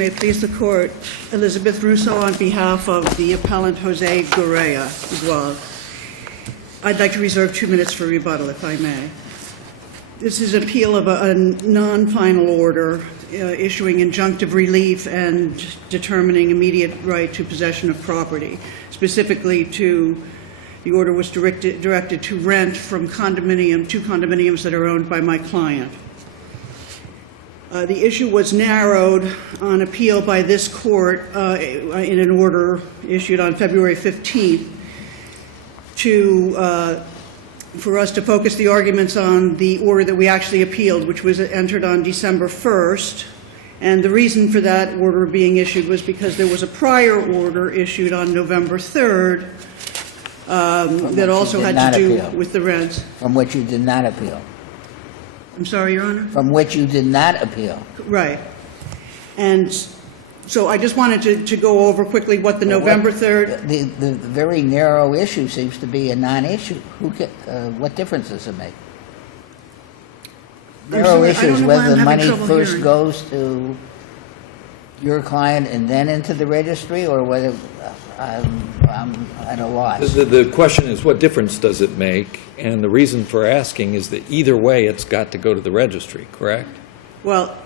May it please the Court, Elizabeth Russo on behalf of the appellant Jose Gurrea Igual. I'd like to reserve 2 minutes for rebuttal, if I may. This is an appeal of a non-final order issuing injunctive relief and determining immediate right to possession of property. Specifically, the order was directed to rent from two condominiums that are owned by my client. The issue was narrowed on appeal by this court in an order issued on February 15th for us to focus the arguments on the order that we actually appealed, which was entered on December 1st. And the reason for that order being issued was because there was a prior order issued on November 3rd that also had to do with the rents. From which you did not appeal. I'm sorry, Your Honor? From which you did not appeal. Right. And so I just wanted to go over quickly what the November 3rd... The very narrow issue seems to be a non-issue. What difference does it make? Narrow issue is whether the money first goes to your client and then into the registry, or whether I'm at a loss. The question is, what difference does it make? And the reason for asking is that either way, it's got to go to the registry, correct? Well,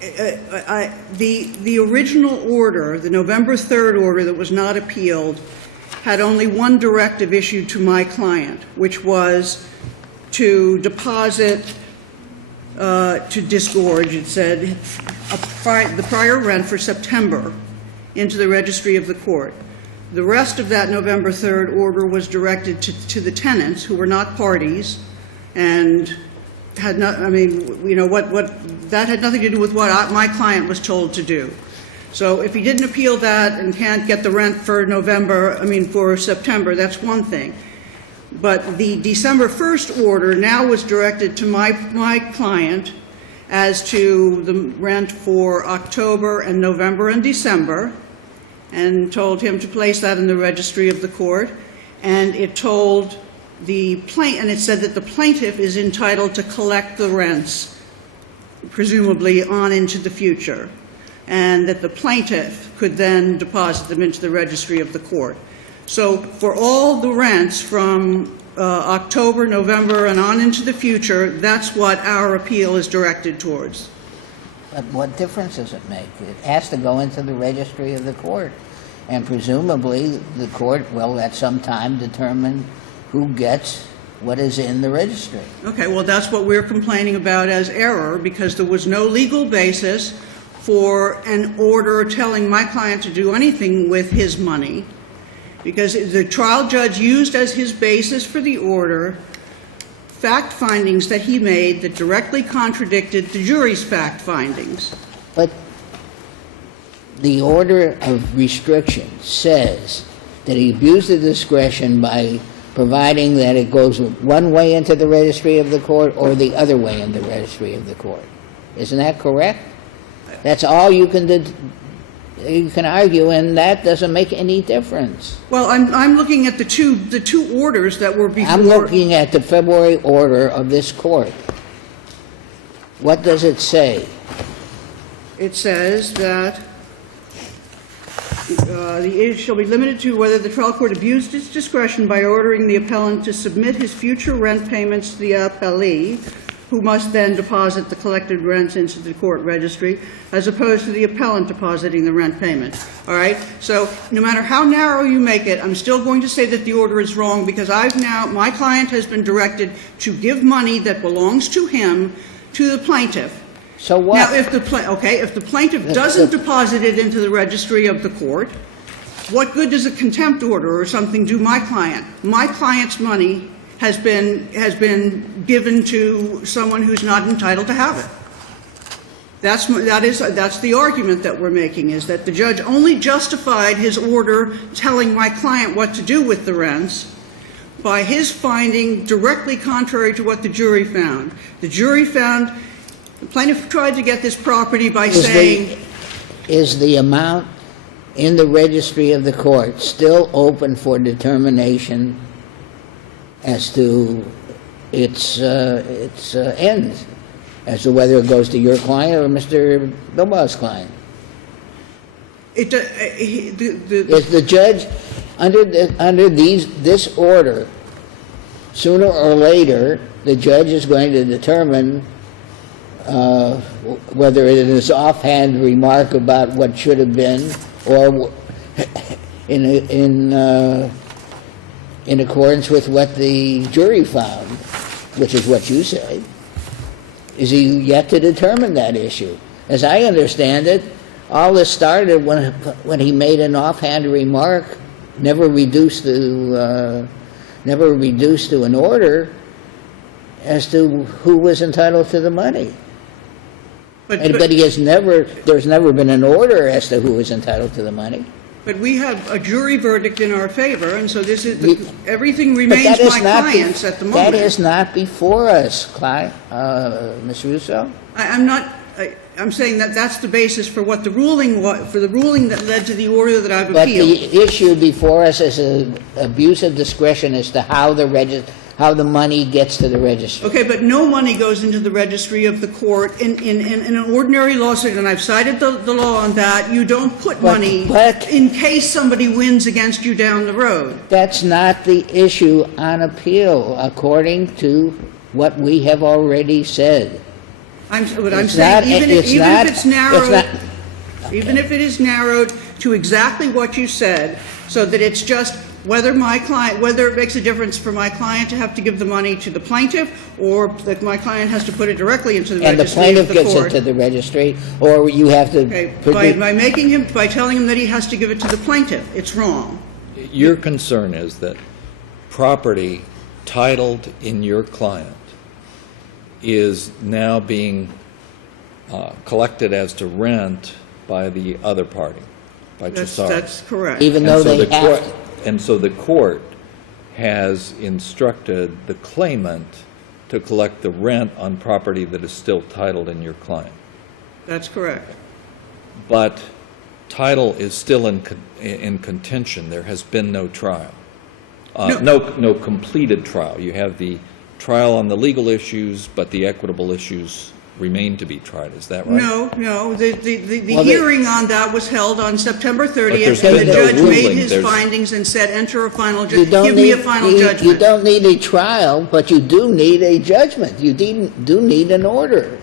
the original order, the November 3rd order that was not appealed, had only one directive issued to my client, which was to deposit, to disgorge, it said, the prior rent for September into the registry of the court. The rest of that November 3rd order was directed to the tenants, who were not parties, and had not, I mean, you know, that had nothing to do with what my client was told to do. So if he didn't appeal that and can't get the rent for for September, that's one thing. But the December 1st order now was directed to my client as to the rent for October and November and December, and told him to place that in the registry of the court. And it told and it said that the plaintiff is entitled to collect the rents, presumably on into the future, and that the plaintiff could then deposit them into the registry of the court. So for all the rents from October, November, and on into the future, that's what our appeal is directed towards. But what difference does it make? It has to go into the registry of the court. And presumably the court will at some time determine who gets what is in the registry. Okay, well, that's what we're complaining about as error, because there was no legal basis for an order telling my client to do anything with his money, because the trial judge used as his basis for the order fact findings that he made that directly contradicted the jury's fact findings. But the order of restriction says that he abused the discretion by providing that it goes one way into the registry of the court or the other way in the registry of the court. Isn't that correct? That's all you can argue, and that doesn't make any difference. Well, I'm looking at the two orders that were before. I'm looking at the February order of this court. What does it say? It says that the issue shall be limited to whether the trial court abused its discretion by ordering the appellant to submit his future rent payments to the appellee, who must then deposit the collected rents into the court registry, as opposed to the appellant depositing the rent payment. All right? So no matter how narrow you make it, I'm still going to say that the order is wrong, because my client has been directed to give money that belongs to him to the plaintiff. So what? Now, if the plaintiff doesn't deposit it into the registry of the court, what good does a contempt order or something do my client? My client's money has been given to someone who's not entitled to have it. That's the argument that we're making, is that the judge only justified his order telling my client what to do with the rents by his finding directly contrary to what the jury found. The jury found the plaintiff tried to get this property by saying... Is the amount in the registry of the court still open for determination as to its ends, as to whether it goes to your client or Mr. Bilbao's client? Is the judge, under this order, sooner or later, the judge is going to determine whether it is offhand remark about what should have been, or in accordance with what the jury found, which is what you say. Is he yet to determine that issue? As I understand it, all this started when he made an offhand remark, never reduced to an order as to who was entitled to the money. There's never been an order as to who was entitled to the money. But we have a jury verdict in our favor, and so this is everything remains my client's at the moment. That is not before us, Ms. Russo. I'm saying that that's the basis for what the ruling was, for the ruling that led to the order that I've But appealed. the issue before us is an abuse of discretion as to how the money gets to the registry. Okay, but no money goes into the registry of the court in an ordinary lawsuit, and I've cited the law on that. You don't put money in case somebody wins against you down the road. That's not the issue on appeal, according to what we have already said. I'm saying even if it is narrowed to exactly what you said, so that it's just whether it makes a difference for my client to have to give the money to the plaintiff, or that my client has to put it directly into the registry of the court. And the plaintiff gets it to the registry, or you have to... Okay, by telling him that he has to give it to the plaintiff, it's wrong. Your concern is that property titled in your client is now being collected as to rent by the other party, by Chessari. That's correct. Even though they have to. And so the court has instructed the claimant to collect the rent on property that is still titled in your client. That's correct. But title is still in contention. There has been no trial. No completed trial. You have the trial on the legal issues, but the equitable issues remain to be tried. Is that right? No. The hearing on that was held on September 30th, and the been no judge made ruling. his findings and said, enter a final judgment. Give me a final judgment. You don't need a trial, but you do need a judgment. You do need an order.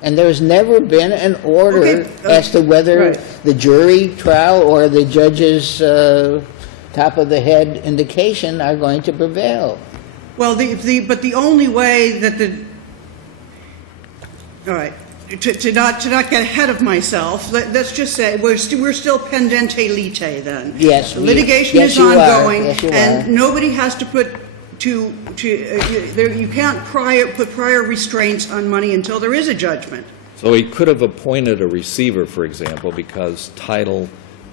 And there's never been an order as to whether the jury trial or the judge's top-of-the-head indication are going to prevail. Well, but the only way that all right, to not get ahead of myself, let's just say we're still pendente lite then. Yes. Litigation is ongoing, and are. Nobody has to put you can't put prior restraints on money until there is a judgment. So he could have appointed a receiver, for example, because title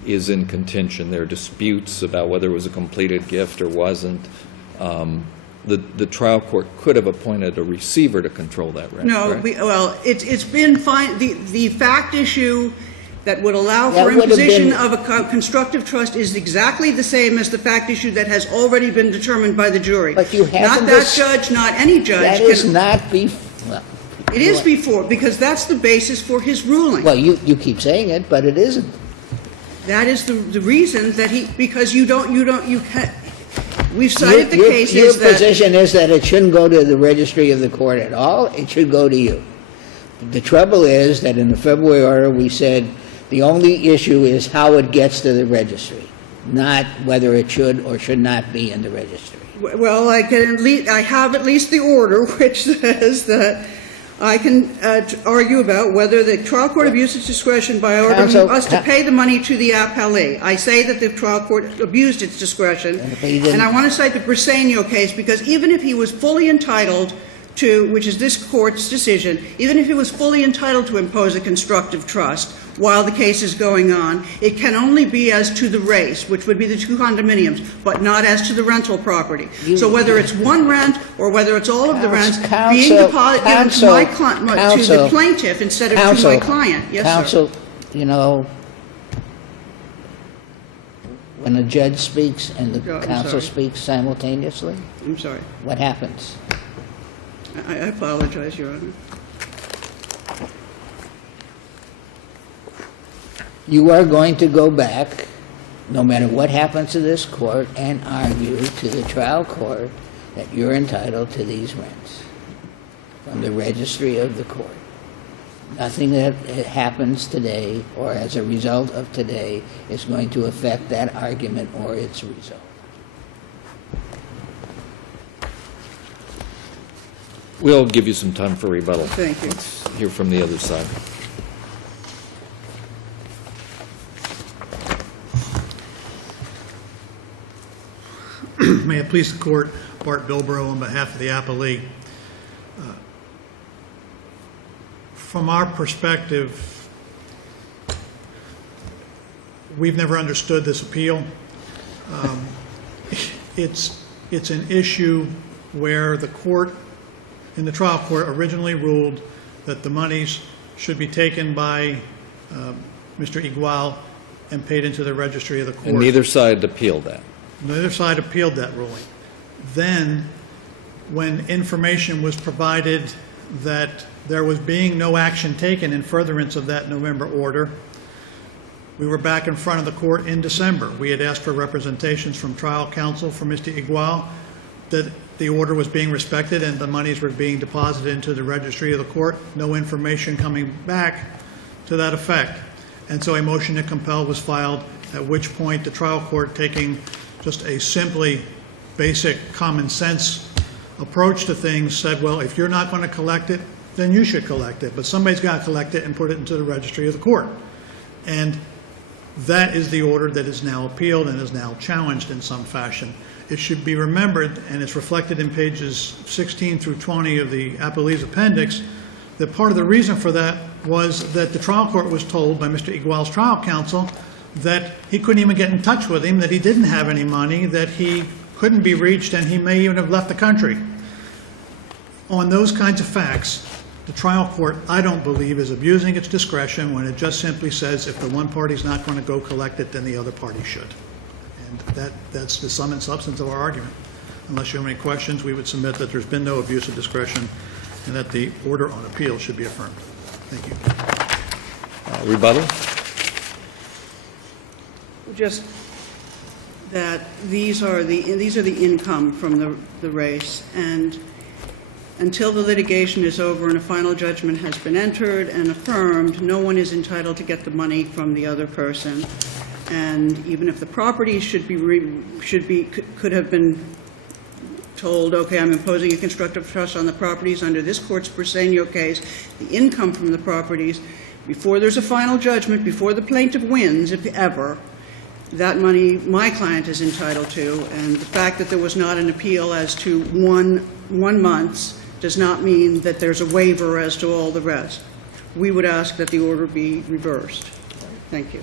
is in contention. There are disputes about whether it was a completed gift or wasn't. The trial court could have appointed a receiver to control that rent. No, right? it's been fine. The fact issue that would allow for imposition of a constructive trust is exactly the same as the fact issue that has already been determined by the jury. But you haven't... Not that judge, not any judge. That is not before... It is before, because that's the basis for his ruling. Well, you keep saying it, but it isn't. That is the reason that because you can't... We've cited the cases Your position is that it shouldn't go to the registry of the court at all. It should go to you. The trouble is that in the February order we said the only issue is how it gets to the registry, not whether it should or should not be in the registry. Well, I have at least the order which says that I can argue about whether the trial court abused its discretion by ordering us to pay the money to the appellee. I say that the trial court abused its discretion, and I want to cite the Briseño case, because even if he was fully entitled to, which is this court's decision, even if he was fully entitled to impose a constructive trust while the case is going on, it can only be as to the race, which would be the two condominiums, but not as to the rental property. So whether it's one rent or whether it's all of the rents, being deposited to the plaintiff instead of to my client. Yes, counsel, sir. You know, when a judge speaks and the counsel speaks simultaneously, I'm sorry. what happens? I apologize, Your Honor. you are going to go back, no matter what happens to this court, and argue to the trial court that you're entitled to these rents from the registry of the court. Nothing that happens today or as a result of today is going to affect that argument or its result. We'll give you some time for rebuttal. Thank you. Let's hear from the other side. May it please the court, Bart Bilbrough on behalf of the appellee. From our perspective, we've never understood this appeal. It's an issue where the court, in the trial court, originally ruled that the monies should be taken by Mr. Igual and paid into the registry of the court. And neither side appealed that. Neither side appealed that ruling. Then, when information was provided that there was being no action taken in furtherance of that November order, we were back in front of the court in December. We had asked for representations from trial counsel for Mr. Igual that the order was being respected and the monies were being deposited into the registry of the court. No information coming back to that effect. And so a motion to compel was filed, at which point the trial court, taking just a simply basic common sense approach to things, said, well, if you're not going to collect it, then you should collect it. But somebody's got to collect it and put it into the registry of the court. And that is the order that is now appealed and is now challenged in some fashion. It should be remembered, and it's reflected in pages 16 through 20 of the appellee's appendix, that part of the reason for that was that the trial court was told by Mr. Igual's trial counsel that he couldn't even get in touch with him, that he didn't have any money, that he couldn't be reached, and he may even have left the country. On those kinds of facts, the trial court, I don't believe, is abusing its discretion when it just simply says if the one party's not going to go collect it, then the other party should. And that's the sum and substance of our argument. Unless you have any questions, we would submit that there's been no abuse of discretion and that the order on appeal should be affirmed. Thank you. Rebuttal? Just that these are the income from the race, and until the litigation is over and a final judgment has been entered and affirmed, no one is entitled to get the money from the other person. And even if the property could have been told, okay, I'm imposing a constructive trust on the properties under this court's Briseno case, the income from the properties, before there's a final judgment, before the plaintiff wins, if ever, that money my client is entitled to. And the fact that there was not an appeal as to one month's does not mean that there's a waiver as to all the rest. We would ask that the order be reversed. Thank you.